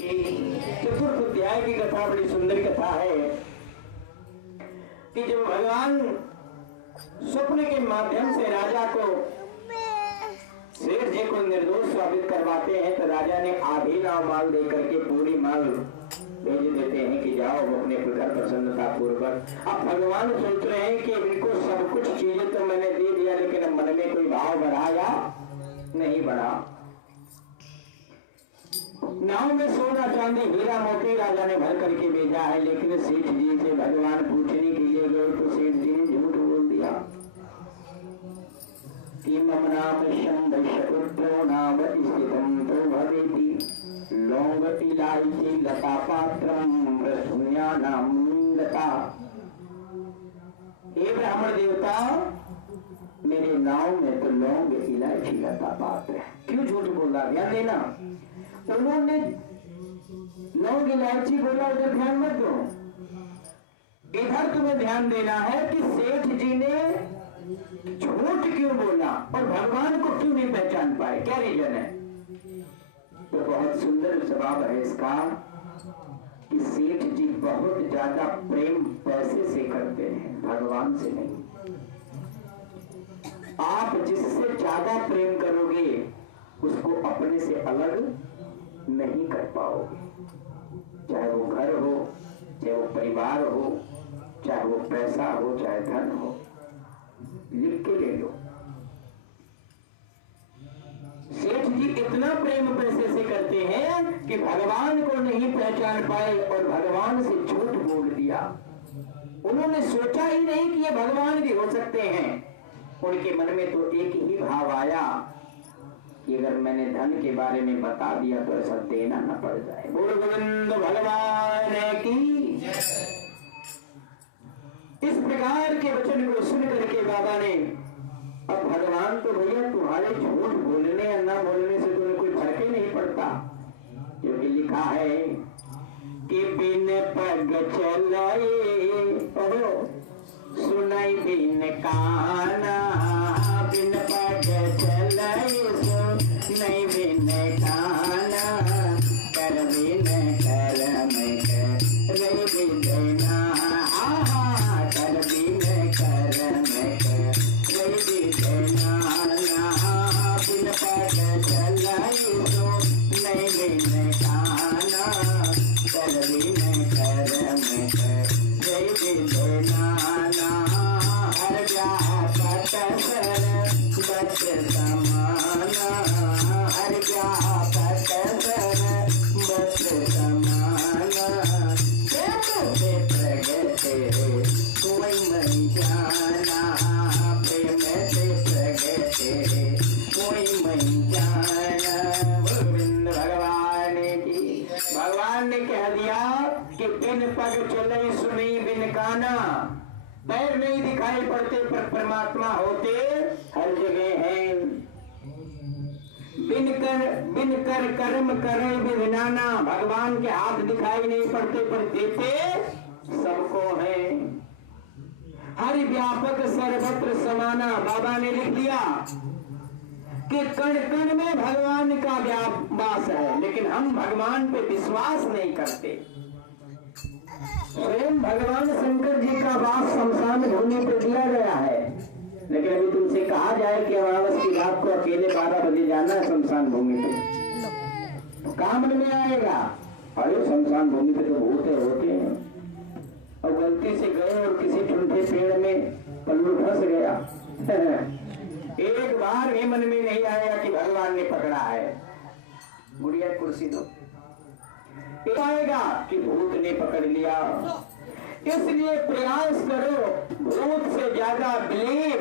चतुर्थ अध्याय की कथा बड़ी सुंदर कथा है कि जब भगवान स्वप्न के माध्यम से राजा को शेर जी को निर्दोष साबित करवाते हैं तो राजा ने आधी नाव माल दे करके पूरी माल भेज देते हैं कि जाओ अपने प्रकार प्रसन्नता पूर्वक। अब भगवान सोच रहे हैं कि इनको सब कुछ चीजें तो मैंने दे दिया लेकिन मन में कोई भाव बढ़ा या नहीं बढ़ा। नाव में सोना चांदी हीरा मोती राजा ने भर करके भेजा है, लेकिन सेठ जी से भगवान पूछने के लिए गए तो सेठ जी ने झूठ बोल दिया कि मम नाम शंभुद्रो नाम स्थितम तो भवेति लौंग इलायची लता पात्रम रसुनिया नाम लता। हे ब्राह्मण देवता, मेरे नाव में तो लौंग इलायची लता पात्र है। क्यों झूठ बोला? ध्यान देना, उन्होंने लौंग इलायची बोला, उधर ध्यान मत दो। इधर तुम्हें ध्यान देना है कि सेठ जी ने झूठ क्यों बोला और भगवान को क्यों नहीं पहचान पाए, क्या रीजन है? तो बहुत सुंदर जवाब है इसका कि सेठ जी बहुत ज्यादा प्रेम पैसे से करते हैं, भगवान से नहीं। आप जिससे ज्यादा प्रेम करोगे उसको अपने से अलग नहीं कर पाओगे, चाहे वो घर हो, चाहे वो परिवार हो, चाहे वो पैसा हो, चाहे धन हो। लिख के ले लो, सेठ जी इतना प्रेम पैसे से करते हैं कि भगवान को नहीं पहचान पाए और भगवान से झूठ बोल दिया। उन्होंने सोचा ही नहीं कि ये भगवान भी हो सकते हैं। उनके मन में तो एक ही भाव आया कि अगर मैंने धन के बारे में बता दिया तो ऐसा देना न पड़ जाए। बोल गोविंद भगवान की। इस प्रकार के वचन को सुन करके बाबा ने, अब भगवान तो भैया तुम्हारे झूठ बोलने या न बोलने से तुम्हें कोई फर्क ही नहीं पड़ता, क्योंकि लिखा है कि बिन पग चलाए सुनाई बिन काना, बिन पग चलाए सुनाई बिन काना, कर बिन करम कर बिना, कर बिन करम कर बिना, बिन पग चलाए सुनाई बिन काना, कर बिन करम कर बिना, हर जा पट सर बच समाना, हर जा पट सर बच समाना, से प्रगटे कोई नहीं जाना, प्रेम से प्रगटे कोई नहीं जाना। गोविंद भगवान की। भगवान ने कह दिया कि बिन पग चले सुनी बिन काना, पैर नहीं दिखाई पड़ते पर परमात्मा होते हर जगह हैं। बिन कर कर्म करे विनाना, भगवान के हाथ दिखाई नहीं पड़ते पर देते सबको है। हरि व्यापक सर्वत्र समाना, बाबा ने लिख दिया कि कण कण में भगवान का वास है, लेकिन हम भगवान पे विश्वास नहीं करते। स्वयं भगवान शंकर जी का वास शमशान भूमि पर दिया गया है, लेकिन अभी तुमसे कहा जाए कि अमावस की रात को अकेले 12 बजे जाना है शमशान भूमि पे, तो काम में आएगा। अरे शमशान भूमि पे तो भूते होते हैं, और गलती से गए और किसी ठुंठे पेड़ में पल्लू फंस गया एक बार भी मन में नहीं आएगा कि भगवान ने पकड़ा है। गुड़िया कुर्सी दो, आएगा कि भूत ने पकड़ लिया। इसलिए प्रयास करो, भूत से ज्यादा बिलीव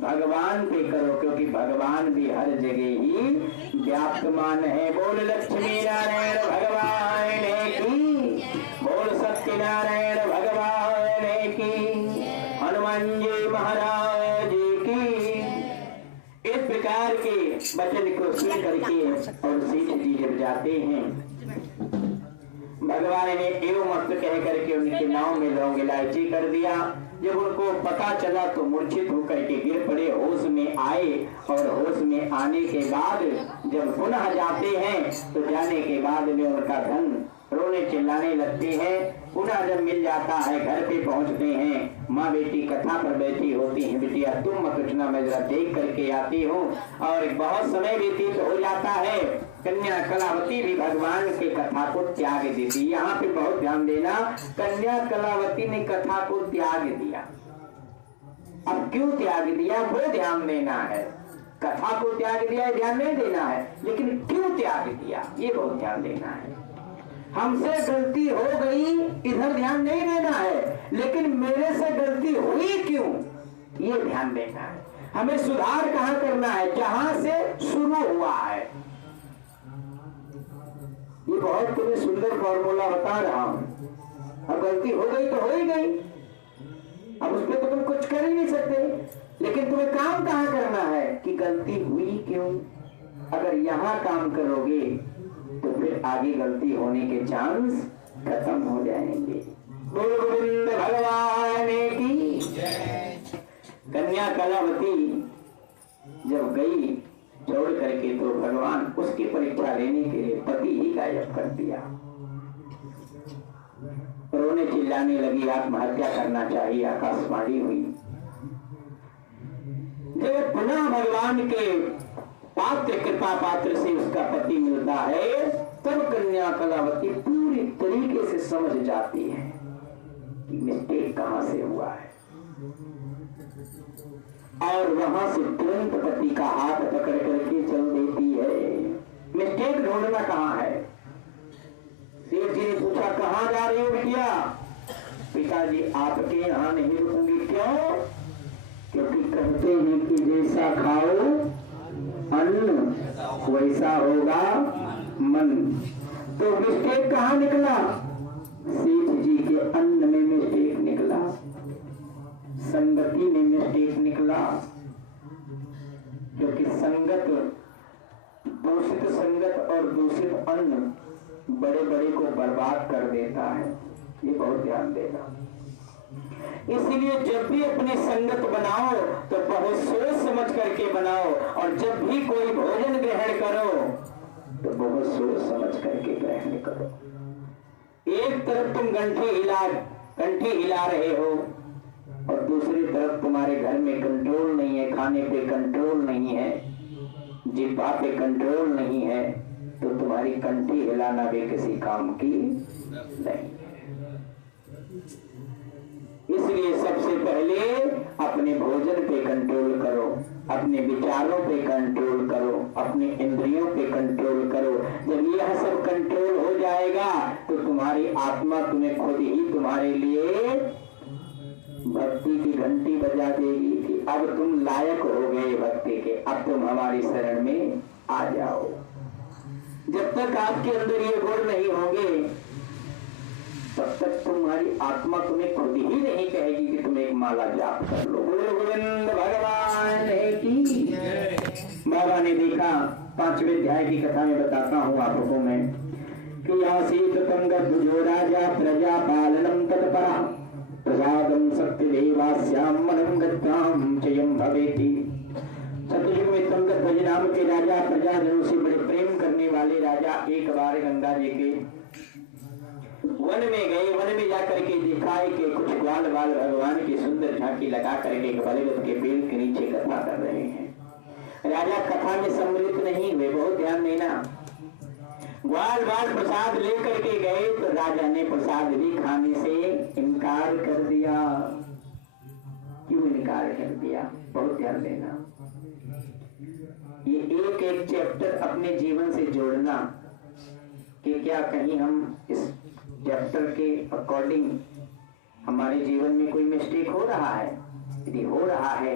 भगवान पे करो, क्योंकि भगवान भी हर जगह ही व्याप्तमान है। बोल लक्ष्मी नारायण भगवान की, बोल सत्यनारायण भगवान की, हनुमान जी महाराज की। इस प्रकार के वचन को सुन करके और सेठ जी जब जाते हैं, भगवान ने एवं मत कह करके उनके नाव में लौंग इलायची कर दिया। जब उनको पता चला तो मूर्छित होकर के गिर पड़े, होश में आए और होश में आने के बाद जब पुनः जाते हैं तो जाने के बाद में उनका धन रोने चिल्लाने लगते हैं। पुनः जब मिल जाता है घर पे पहुंचते हैं, माँ बेटी कथा पर बैठी होती हैं, बिटिया तुम मत उठना, मैं जरा देख करके आती हूँ। और बहुत समय व्यतीत हो जाता है, कन्या कलावती भी भगवान के कथा को त्याग देती। यहाँ पे बहुत ध्यान देना, कन्या कलावती ने कथा को त्याग दिया। अब क्यों त्याग दिया वो ध्यान देना है। कथा को त्याग दिया ध्यान नहीं देना है, लेकिन क्यों त्याग दिया ये बहुत ध्यान देना है। हमसे गलती हो गई इधर ध्यान नहीं देना है, लेकिन मेरे से गलती हुई क्यों ये ध्यान देना है। हमें सुधार कहाँ करना है, जहां से शुरू हुआ है। ये बहुत तुम्हें सुंदर फॉर्मूला बता रहा हूं। अब गलती हो गई तो हो ही गई, अब उस पर तो तुम कुछ कर ही नहीं सकते, लेकिन तुम्हें काम कहाँ करना है कि गलती हुई क्यों। अगर यहाँ काम करोगे तो फिर आगे गलती होने के चांस खत्म हो जाएंगे। बोल गोविंद भगवान की जय। कन्या कलावती जब गई छोड़ करके तो भगवान उसकी परीक्षा लेने के लिए पति ही गायब कर दिया। रोने चिल्लाने लगी, आत्महत्या करना चाहिए, आकाशवाणी हुई। जब पुनः भगवान के पात्र कृपा पात्र से उसका पति मिलता है, तब कन्या कलावती पूरी तरीके से समझ जाती है कि मिस्टेक कहां से हुआ है, और वहां से तुरंत पति का हाथ पकड़ करके चल देती है। मिस्टेक ढूंढना कहां है। सेठ जी ने पूछा कहां जा रही हो बिटिया। पिताजी आपके यहाँ नहीं रुकूंगी। क्यों? क्योंकि कहते हैं कि जैसा खाओ अन्न वैसा होगा मन। तो मिस्टेक कहाँ निकला? सेठ जी के अन्न में मिस्टेक निकला, संगति में मिस्टेक निकला। क्योंकि संगत, दूषित संगत और दूषित अन्न बड़े बड़े को बर्बाद कर देता है, ये बहुत ध्यान देना। इसलिए जब भी अपनी संगत बनाओ तो बहुत सोच समझ करके बनाओ, और जब भी कोई भोजन ग्रहण करो तो बहुत सोच समझ करके ग्रहण करो। एक तरफ तुम कंठी हिला रहे हो और दूसरी तरफ तुम्हारे घर में कंट्रोल नहीं है, खाने पे कंट्रोल नहीं है, जिह्वा पे कंट्रोल नहीं है, तो तुम्हारी कंठी हिलाना भी किसी काम की नहीं। इसलिए सबसे पहले अपने भोजन पे कंट्रोल करो, अपने विचारों पे कंट्रोल करो, अपने इंद्रियों पे कंट्रोल करो। जब यह सब कंट्रोल हो जाएगा तो तुम्हारी आत्मा तुम्हें खुद ही तुम्हारे लिए भक्ति की घंटी बजा देगी कि अब तुम लायक हो गए भक्ति के, अब तुम हमारी शरण में आ जाओ। जब तक आपके अंदर ये गुण नहीं होंगे तब तक तुम्हारी आत्मा तुम्हें खुद ही नहीं कहेगी कि तुम एक माला जाप कर लो। बोलो गोविंद भगवान की। बाबा ने देखा, 5वें अध्याय की कथा में बताता हूँ आपको मैं कि आसीत तंगत जो राजा प्रजा पालनम तत्परा प्रसादम सत्य देवास्याम मनम गत्याम चयम भवेति। सतयुग में तंगत नाम के राजा प्रजाजनों से बड़े प्रेम करने वाले राजा एक बार गंगा जी के वन में गए। वन में जाकर के दिखाई के कुछ ग्वाल बाल भगवान की सुंदर झांकी लगा करके बलगद के पेड़ के नीचे कथा कर रहे हैं। राजा कथा में सम्मिलित नहीं हुए, बहुत ध्यान देना। ग्वाल बाल प्रसाद लेकर के गए तो राजा ने प्रसाद भी खाने से इनकार कर दिया। क्यों इनकार कर दिया? बहुत ध्यान देना। ये एक एक चैप्टर अपने जीवन से जोड़ना कि क्या कहीं हम इस चैप्टर के अकॉर्डिंग हमारे जीवन में कोई मिस्टेक हो रहा है। यदि हो रहा है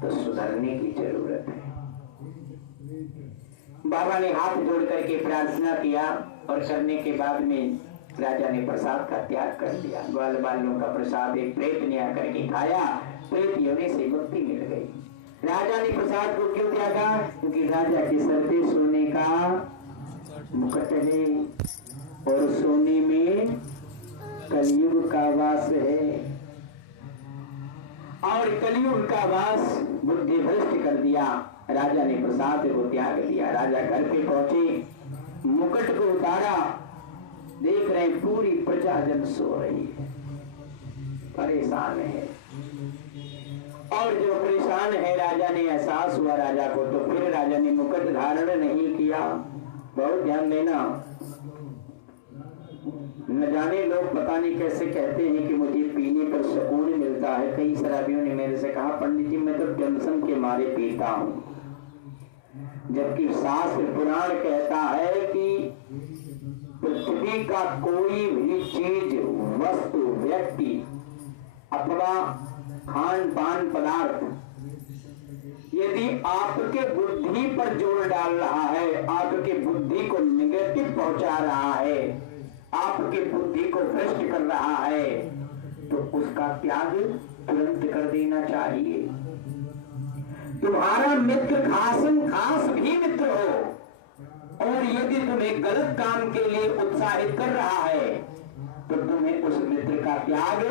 तो सुधरने की जरूरत है। बाबा ने हाथ जोड़ करके प्रार्थना किया और करने के बाद में राजा ने प्रसाद का त्याग कर दिया। ग्वाल बालों का प्रसाद एक प्रेत ने आकर के खाया, प्रेत योनि से मुक्ति मिल गई। राजा ने प्रसाद को क्यों त्यागा? क्योंकि राजा के सर पे सोने का मुकुट है और सोने में कलयुग का वास है। और कलियुग का वास बुद्धि भ्रष्ट कर दिया। राजा ने प्रसाद को त्याग दिया। राजा घर पे पहुंचे, मुकुट को उतारा, देख रहे पूरी प्रजा जन सो रही है, परेशान है। और जो परेशान है, राजा ने एहसास हुआ राजा को, तो फिर राजा ने मुकुट धारण नहीं किया। बहुत ध्यान देना, न जाने लोग पता नहीं कैसे कहते हैं कि मुझे पीने पर सुकून मिलता है। कई शराबियों ने मेरे से कहा, पंडित जी मैं तो टेंशन के मारे पीता हूं, जबकि शास्त्र पुराण कहता है कि पृथ्वी का कोई भी चीज, वस्तु, व्यक्ति अथवा खान पान पदार्थ यदि आपके बुद्धि पर जोर डाल रहा है, आपके बुद्धि को निगेटिव पहुंचा रहा है, आपके बुद्धि को भ्रष्ट कर रहा है, तो उसका त्याग तुरंत कर देना चाहिए। तुम्हारा मित्र खासम खास भी मित्र हो और यदि तुम्हें गलत काम के लिए उत्साहित कर रहा है, तो तुम्हें उस मित्र का त्याग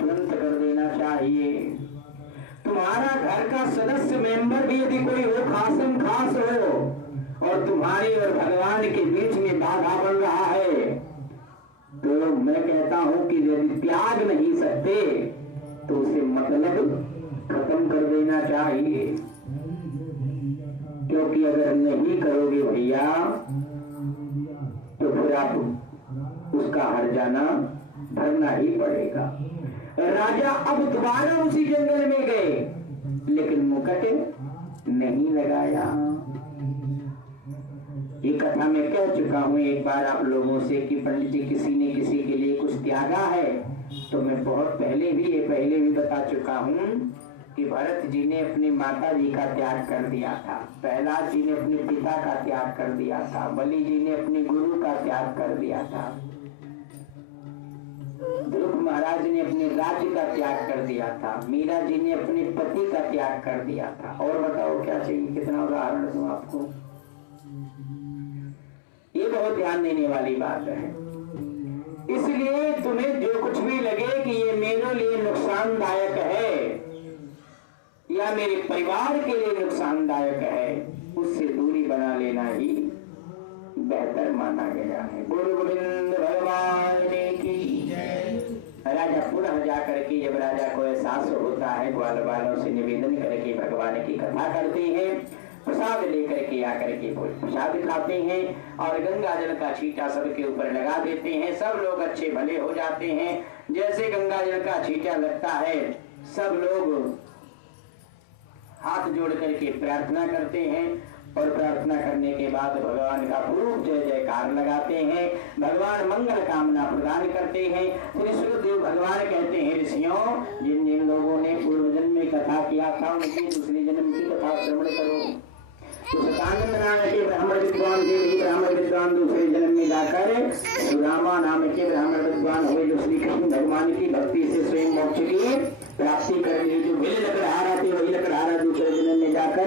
तुरंत कर देना चाहिए। तुम्हारा घर का सदस्य मेंबर भी यदि कोई हो, खासम खास हो, और तुम्हारे और भगवान के बीच में बाधा बन रहा है, तो मैं कहता हूं कि यदि त्याग नहीं सकते तो उसे मतलब खत्म कर देना चाहिए। क्योंकि अगर नहीं करोगे भैया तो फिर आप उसका हर्जाना भरना ही पड़ेगा। राजा अब दोबारा उसी जंगल में गए, लेकिन मुकुट नहीं लगाया। ये कथा मैं कह चुका हूं एक बार आप लोगों से कि पंडित जी किसी ने किसी के लिए कुछ त्यागा है, तो मैं बहुत पहले भी बता चुका हूं कि भरत जी ने अपनी माता जी का त्याग कर दिया था, प्रहलाद जी ने अपने पिता का त्याग कर दिया था, बलि जी ने अपने गुरु का त्याग कर दिया था, ध्रुव महाराज ने अपने राज्य का त्याग कर दिया था, मीरा जी ने अपने पति का त्याग कर दिया था। और बताओ क्या चाहिए, कितना उदाहरण दूं आपको। ये बहुत ध्यान देने वाली बात है। इसलिए तुम्हें जो कुछ भी लगे कि ये मेरे लिए नुकसानदायक है या मेरे परिवार के लिए नुकसानदायक है, उससे दूरी बना लेना ही बेहतर माना गया है। गुरु गोविंद भगवान की राजा पुनः जाकर के जब राजा को एहसास होता है, ग्वाल बालों से निवेदन करके भगवान की कथा करते हैं, प्रसाद लेकर के आकर के प्रसाद खाते हैं और गंगा जल का छींटा सबके ऊपर लगा देते हैं। सब लोग अच्छे भले हो जाते हैं। जैसे गंगा जल का छींटा लगता है, सब लोग हाथ जोड़ करके प्रार्थना करते हैं और प्रार्थना करने के बाद भगवान का खूब जय जयकार लगाते हैं। भगवान मंगल कामना प्रदान करते हैं। श्री सुखदेव भगवान कहते हैं, ऋषियों, जिन जिन लोगों ने पूर्व जन्म में कथा किया था उनकी दूसरे जन्म की कथा श्रवण करो। तो सतानंद नाम के ब्राह्मण विद्वान थे, ब्राह्मण विद्वान दूसरे जन्म में जाकर सुदामा नाम के ब्राह्मण विद्वान हुए, जो श्री कृष्ण भगवान की भक्ति से स्वयं मोक्ष की प्राप्ति कर ली। जो वे लकड़हारा थे वही लकड़हारा दूसरे जन्म में जाकर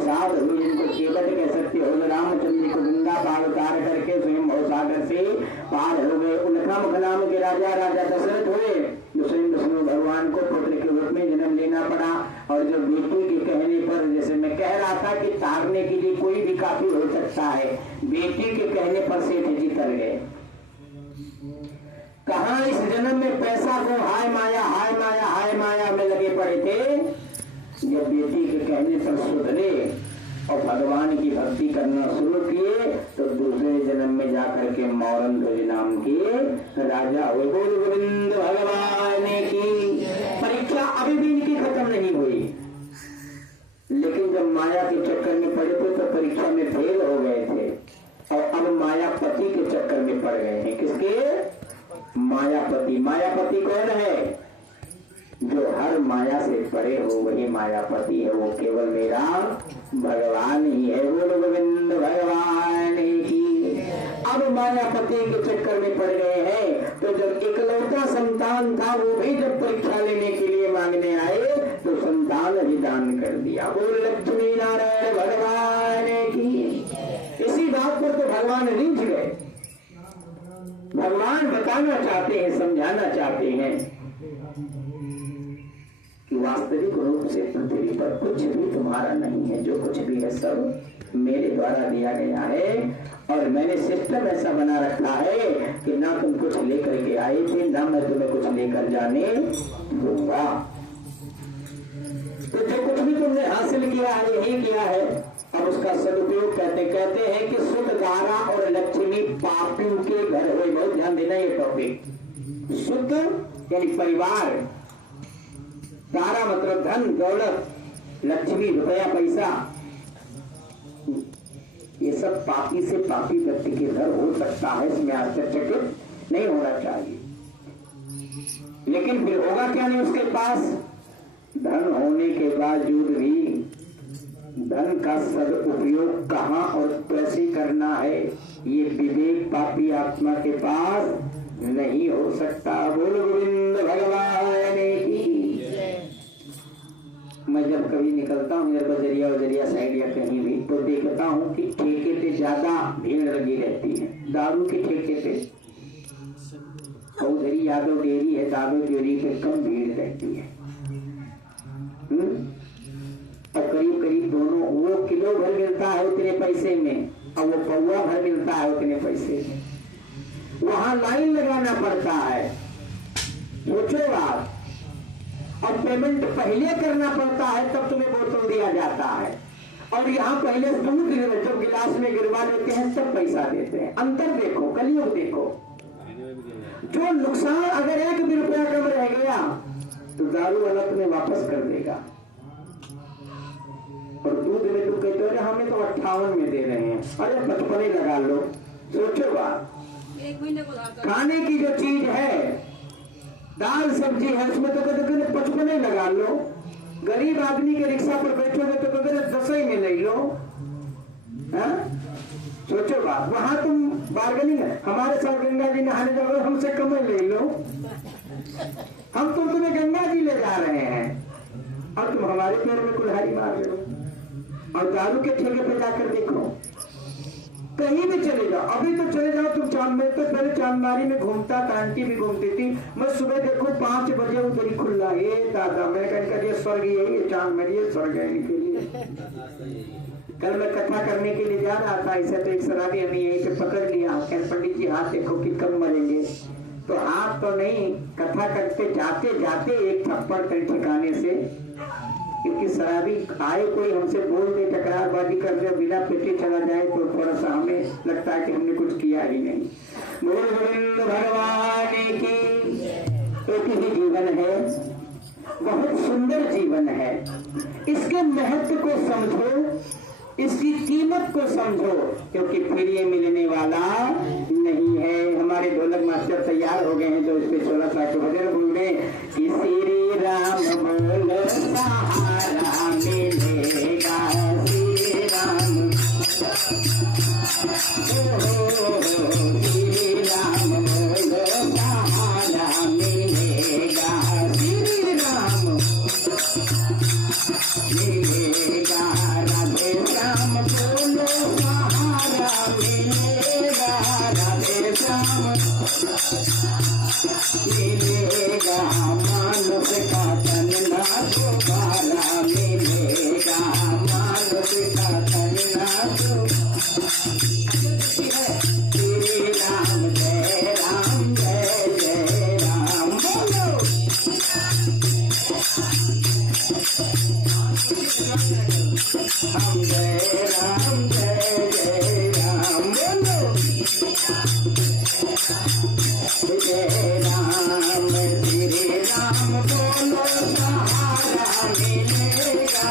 साध हुए, जिनको केवट कह सकते हो। रामचंद्र को गंगा पार उतार करके स्वयं भवसागर से पार हो गए। उनका नाम के राजा दशरथ हुए, जो स्वयं विष्णु भगवान को पुत्र के रूप में जन्म लेना पड़ा। और जो बेटी के कहने पर, जैसे मैं कह रहा था कि तारने के लिए कोई भी काफी हो सकता है, बेटी के कहने पर सेठ जी कर गए। कहा इस जन्म में पैसा को हाय माया हाय माया हाय माया में लगे पड़े थे, जब बेटी के कहने पर सुधरे और भगवान की भक्ति करना शुरू किए, तो दूसरे जन्म में जाकर के मौरन ध्वज नाम के राजा हुए। बोल गोविंद भगवान की। परीक्षा अभी भी इनकी खत्म नहीं हुई, लेकिन जब माया के चक्कर में पड़े थे तो परीक्षा में फेल हो गए थे, और अब मायापति के चक्कर में पड़ गए हैं। किसके? मायापति। मायापति कौन है? जो हर माया से परे हो वही मायापति है, वो केवल मेरा भगवान ही है। बोलो गोविंद भगवान की। अब मायापति के चक्कर में पड़ गए हैं, तो जब इकलौता संतान था वो भी जब परीक्षा लेने के लिए मांगने आए तो संतान ही दान कर दिया। बोल लक्ष्मी नारायण भगवान की। इसी बात पर तो भगवान रीझ गए। भगवान बताना चाहते हैं, समझाना चाहते हैं कि वास्तविक रूप से पृथ्वी पर कुछ भी तुम्हारा नहीं है। जो कुछ भी है सब मेरे द्वारा दिया गया है और मैंने सिस्टम ऐसा बना रखा है कि ना तुम कुछ लेकर के आए थे, ना मैं तुम्हें कुछ लेकर जाने दूंगा। तो जो कुछ भी तुमने हासिल किया है यही किया है, अब उसका सदुपयोग कहते हैं कि सुख दारा और लक्ष्मी पापियों के घर हुए। बहुत ध्यान देना ये टॉपिक। सुख यानी परिवार, दारा मतलब धन दौलत, लक्ष्मी रुपया पैसा, ये सब पापी से पापी व्यक्ति के घर हो सकता है, इसमें आश्चर्यचकित नहीं होना चाहिए। लेकिन फिर होगा क्या नहीं उसके पास? धन होने के बावजूद भी धन का सदुपयोग कहाँ और कैसे करना है, ये विवेक पापी आत्मा के पास नहीं हो सकता। बोल गोविंद भगवान की। मैं जब कभी निकलता हूँ इधर बजरिया साइड या कहीं भी, तो देखता हूँ कि ठेके पे ज्यादा भीड़ लगी रहती है। दारू के ठेके पे, उधर ही यादव डेयरी है, यादव डेयरी पे कम भीड़ रहती है। और करीब करीब दोनों, वो किलो भर मिलता है उतने पैसे में और वो पौवा भर मिलता है उतने पैसे में। वहां लाइन लगाना पड़ता है, सोचो आप। और पेमेंट पहले करना पड़ता है तब तुम्हें बोतल दिया जाता है, और यहाँ पहले दूध जब गिलास में गिरवा लेते हैं तब पैसा देते हैं। अंतर देखो, कलियुग देखो। जो नुकसान अगर 1 भी रुपया कम रह गया तो दारू वाला तुम्हें वापस कर देगा। और दूध में तुम कहते हो हमें तो 58 में दे रहे हैं, अरे 55 लगा लो। सोचो बात, खाने की जो चीज है, दाल सब्जी है, उसमें तो कहते 55 लगा लो। गरीब आदमी के रिक्शा पर बैठोगे तो कहते 10 में ले लो। सोचो बात, वहां तुम बार्गेनिंग है। हमारे साथ गंगा जी नहाने जाओगे, हमसे कम ले लो। हम तो तुम्हें गंगा जी ले जा रहे हैं और तुम हमारे पैर में कुल्हाड़ी मार रहे हो। और दारू के ठेके पे जाकर देखो, कहीं भी चले जाओ, अभी तो चले जाओ तुम चांदमारी, तो पहले चांदमारी में घूमता था, आंटी भी घूमती थी। मैं सुबह देखो 5 बजे उधर ही खुला, ये दादा मैं कहकर ये स्वर्ग है, ये चांदमारी ये स्वर्ग है इनके लिए। कल मैं कथा करने के लिए जा रहा था, ऐसे तो एक शराबी हमें यहीं से पकड़ लिया। कह पंडित जी हाथ देखो कि कब मरेंगे। तो हाथ तो नहीं, कथा करते जाते जाते एक थप्पड़ कहीं ठिकाने से, क्योंकि शराबी आए कोई हमसे बोल दे, टकरारबाजी कर दे, बिना पेटे चला जाए तो थोड़ा सा हमें लगता है कि हमने कुछ किया ही नहीं। बोल गोविंद भगवान की। एक ही जीवन है, बहुत सुंदर जीवन है, इसके महत्व को समझो, इसकी कीमत को समझो, क्योंकि फिर ये मिलने वाला नहीं है। हमारे ढोलक मास्टर तैयार हो गए हैं, जो इस पे 16 साल के भजन बोल रहे कि श्री राम बोलो सहारा मिलेगा, श्री राम श्री राम बोलो सहारा मिलेगा, श्री राम मिलेगा, राधे श्याम बोलो सहारा मिलेगा, राधे श्याम मिलेगा, मानव का तन ना दोबारा मिलेगा, मानव का तन ना दोबारा। श्री राम जय राम जय जय राम बोलो। हम जय राम जय राम बोलो। जय राम श्री राम बोलो सहारा मिलेगा,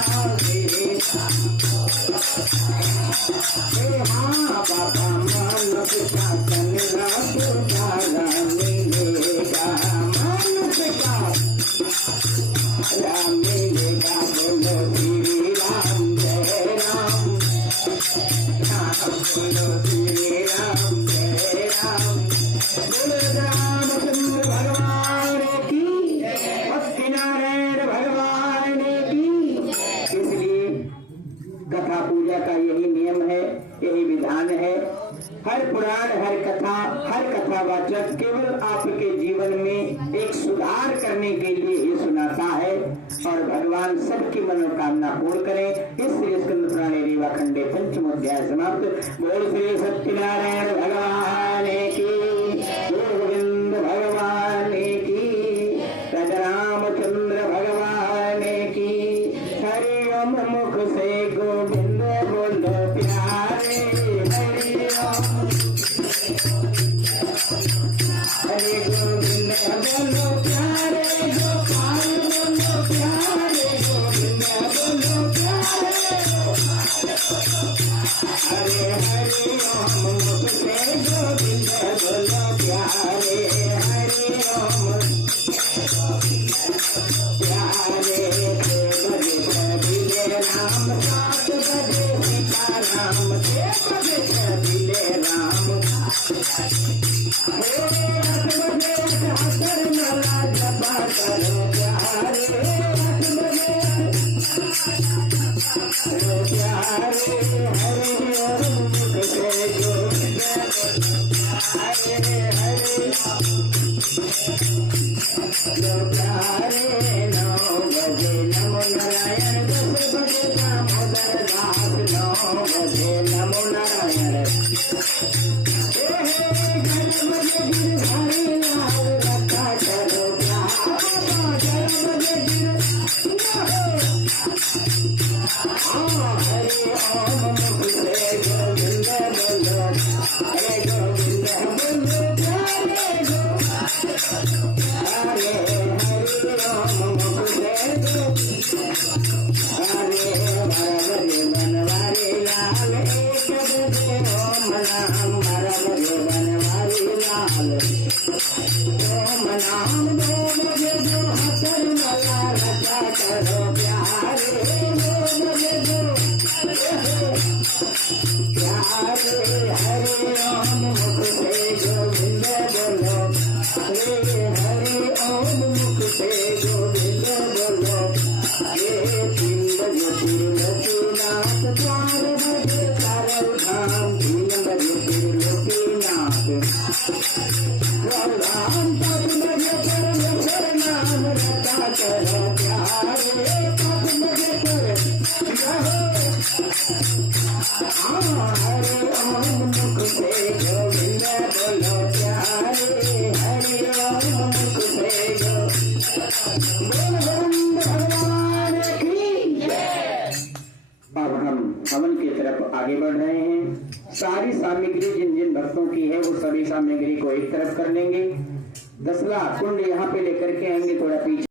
श्री हाँ बाबा मानव का तन ना दोबारा मिलेगा, मानव का राम मिलेगा, बोलो श्री राम जय राम, बोलो श्री राम जय राम, बोलो रामचंद्र भगवान की, सत्यनारायण भगवान की। इसलिए कथा पूजा का यही नियम है, यही विधान है। हर पुराण, हर कथावाचक केवल आपके जीवन में एक सुधार करने के लिए ही सुनाता है। और भगवान सबकी मनोकामना पूर्ण करें। इस श्री स्कंद पुराणे रीवा खंडे पंचम अध्याय समाप्त। बोल श्री सत्यनारायण भगवान की, गोविंद भगवान की, रामचंद्र भगवान की। हरि ओम मुख से गोविंद बोलो प्यारे, हरि ओम हरे गोविंद बोलो प्यारे, गोपाल बोलो प्यारे, गोविंद बोलो प्यारे। हरे हरि ओम मुख से गोविंद बोलो प्यारे, हरि ओम प्यारे। राम 7 बजे सीताराम, 6 बजे कबीले राम, 8 बजे हसर मला जपा करो प्यारे, 8 बजे करो प्यारे। हरे ओम मुख से गोविंद हरे हरे प्यारे। 9 बजे नमो नारायण, 10 बजे दामोदर दास, 9 बजे नमो नारायण। 11 बजे गिरधारी लाल रखा करो प्यारे, 12 बजे हरे ओम मुख से गोविंद बोलो, हरे गोविंद बोलो प्यारे, हरे हरि ओम मुख से हरे हरे बनवारी लाल, 1 बजे ओम नाम हरे बनवारी लाल, ओम नाम 2 बजे जो हसर मला रखा करो प्यारे, 2 बजे जो प्यारे। हरे ओम मुख से गोविंद बोलो, हरे हरि ओम मुख से गोविंद बोलो। 3 बजे त्रिलोकीनाथ, 4 बजे चारों धाम, 3 बजे त्रिलोकीनाथ, राम 5 बजे परमेश्वर नाम रटा करो प्यारे, 5 बजे कर हरे ओम मुख से गोविंद बोलो प्यारे, हरि ओम मुख से गोविंद भगवान की जय। अब हम हवन की तरफ आगे बढ़ रहे हैं। सारी सामग्री जिन जिन भक्तों की है वो सभी सामग्री को एक तरफ कर लेंगे। 10 लाख कुंड यहाँ पे लेकर के आएंगे, थोड़ा पीछे